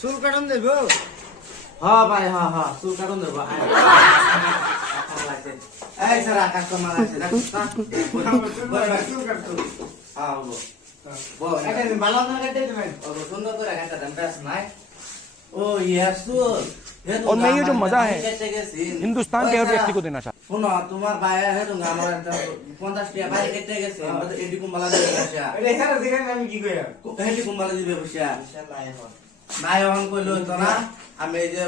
চুল কাটন দেবো? হ্যাঁ ভাই, হ্যাঁ হ্যাঁ, চুল কাটন দেবো। এই স্যার, কাস্টমার আছে, চুল কাটতো। হ্যাঁ বল। ভালো করে কেটে দেবেন। সুন্দর করে কাটা দেন, বেশ নাই। ও ইয়াসুল, और मैं ये जो मजा है हिंदुस्तान के हर व्यक्ति को देना चाहता শুনো, তোমার বাইরে হেতুঙ্গা আমার 50 টাকা বাইরে কেটে গেছে, এডি কুম্বালা দিবে বসা। এটা এখানে দেখেন আমি কি কইয়া? এডি কুম্বালা দিবে বসা। ইনশাআল্লাহ এখন। নাই অন কইলো তো না, আমি এই যে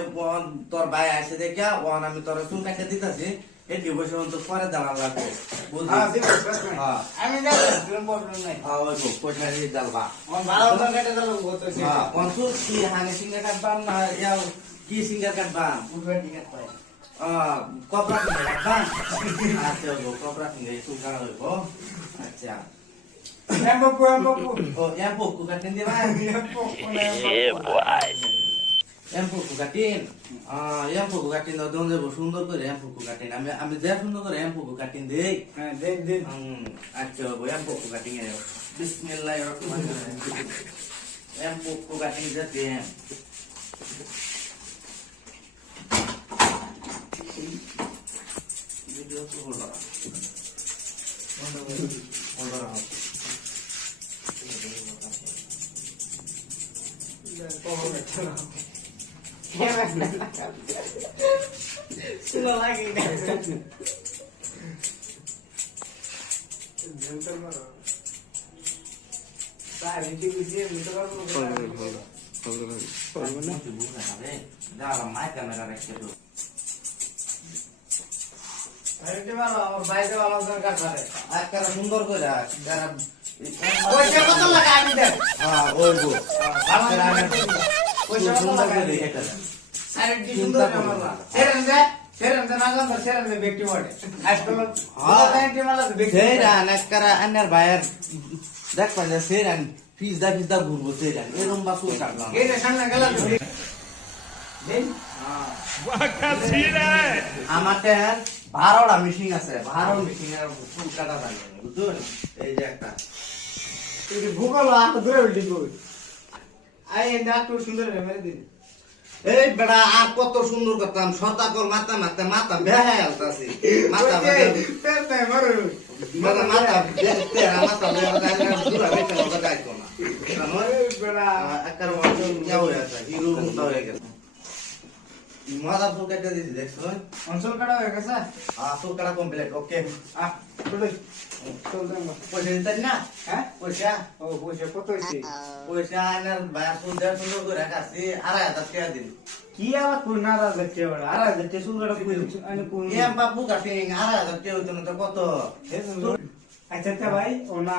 তোর ভাই আসে দেখা ওন আমি তোর চুল কাটে দিতাছি, এডি বসে তো পরে দাঁড়া লাগবে, বুঝলি? হ্যাঁ দিবেন, বেশ নাই। হ্যাঁ আমি যাবো, কোনো প্রবলেম নাই। ওই পয়সা দিয়ে দালবা। ভালো করে কেটে দিলাম কত সে। হ্যাঁ, কনসুল কি হানি সিঙ্গার কাটবাম না ইয়া কি সিঙ্গার কাটবাম? উঠবেন টিকেট পাই। কপড়া কিনে কাটবাম? আচ্ছা গো, কপড়া কিনে চুল কাটা হইব। আচ্ছা এমপো ও এম্পো কু কাটেন দিবা? এম্পো কু কাটিন? এম্পো কু কাটিন দাও, দন যাবো সুন্দর করে এম্পো কু কাটিন। আমি যা সুন্দর করে এম্পো কু কাটিন দেই। হ্যাঁ দেন দেন। আচ্ছা গো, এম্পো কু কাটিন এ বিসমিল্লাহির রহমানির রহিম। এম্পো কু কাটিন যাতে ভিডিও তো হলো সুন্দর লাগে না। তাই রেডি বুঝিয়ে নিতে পারবো না। মাই ক্যামেরা রেখে তো রেডি মারো, আমার বাইরে ভালো দরকার করে। আজকে সুন্দর করে পয়সা কত লাগা আমি দেন? ওই গো পয়সা কত লাগা আমি দেন? আরে কি সুন্দর মারলা। সেরেন দে না জানো, সেরেন দে ব্যক্তি বটে। আজকাল টাইম মারলা ব্যক্তি। সেইরান একরা আন্নার ভাইয়ের দেখ পাঞ্জা সেইরান ফিজদা ঘুরবো সেইরান এরম বাসু কাটলাম এই যে সামনে গেল তো দেন। আমাকে 12টা মেশিন আছে, 12 মেশিনের চুল কাটা জানি বুঝুন। এই যে একটা এই গুগল আট ধরে উল্টি কই। আই এন্ড আট সুন্দর মেরে দিন। এই বেড়া আর কত সুন্দর করতাম, শতাকর মাথা বেহায় আলতাছি মাথা পেট নাই মারো। মাথা তেরা মাথা বেহায় দূরা বেটা মতো গাইতো না জানো। এই বড়া একটা ইয়া হয়ে আছে, হিরো মুতা হয়ে গেছে। মাথা চুল কেটে দিছি দেখছো? অঞ্চল কাটা হয়ে গেছে। চুল কাটা কমপ্লিট, ওকে। চলে চল দেন। পয়সা দিতেন না? হ্যাঁ পয়সা ও পয়সা কত হইছে? পয়সা আনার ভাইয়া চুল দেওয়া সুন্দর করে রাখাছি, 2,500 টাকা দিন। কি আবার কোন নারা যাচ্ছে বড় আর যাচ্ছে সুন্দর কই আমি কোন এ বাবু কাটিং 2,500 টাকা হইতো না তো কত? আচ্ছা তা ভাই ওনা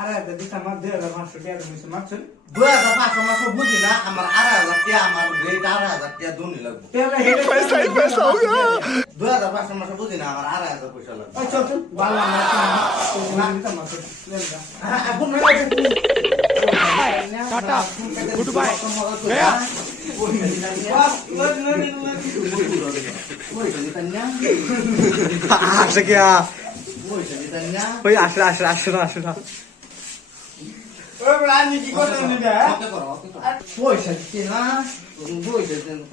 আর দিতা মাছ 2500 টাকা দিছে মাছ 2,500 মাসও বুঝি না, আমার 2,500 টাকা আমার রেট 2,500 টাকা দুনি লাগবে। তেলে হেডে पैसा ही पैसा होगा 2,500 মাসও বুঝি না, আমার 2,500 পয়সা লাগবে। ওই চল চল বালা না দিতা মাছ লেন যা এখন टाटा गुड बाय गया আসে কি ওই আসরা আসরা আসরা আসরা ওই বড় আমি কি করতে নিবে পয়সা দিতে না, পয়সা দিতে না,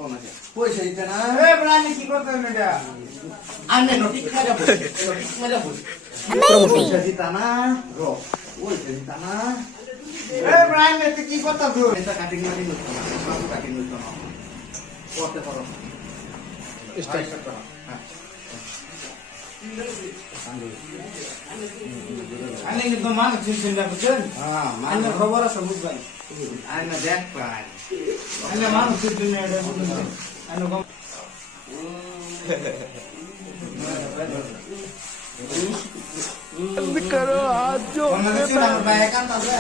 পয়সা দিতে না। ওই বড় আমি কি করতে নিবে আনে নটি খাজা পয়সা দিতে না, পয়সা দিতে না। ওই বড় আমি কি করতে দূর এটা কাটিং মাটি নষ্ট না, বাবু কাটিং নষ্ট না। করতে পারো স্টার্ট করো। হ্যাঁ আমি কিন্তু মানুষ চিন্তা করছেন হ্যাঁ আমি খবর আছে বুঝবাই আয়না দেখ পাই আমি মানুষ চিন্তা এটা বুঝছেন আমি কম करो आज जो আমার ভাই একান্ত আছে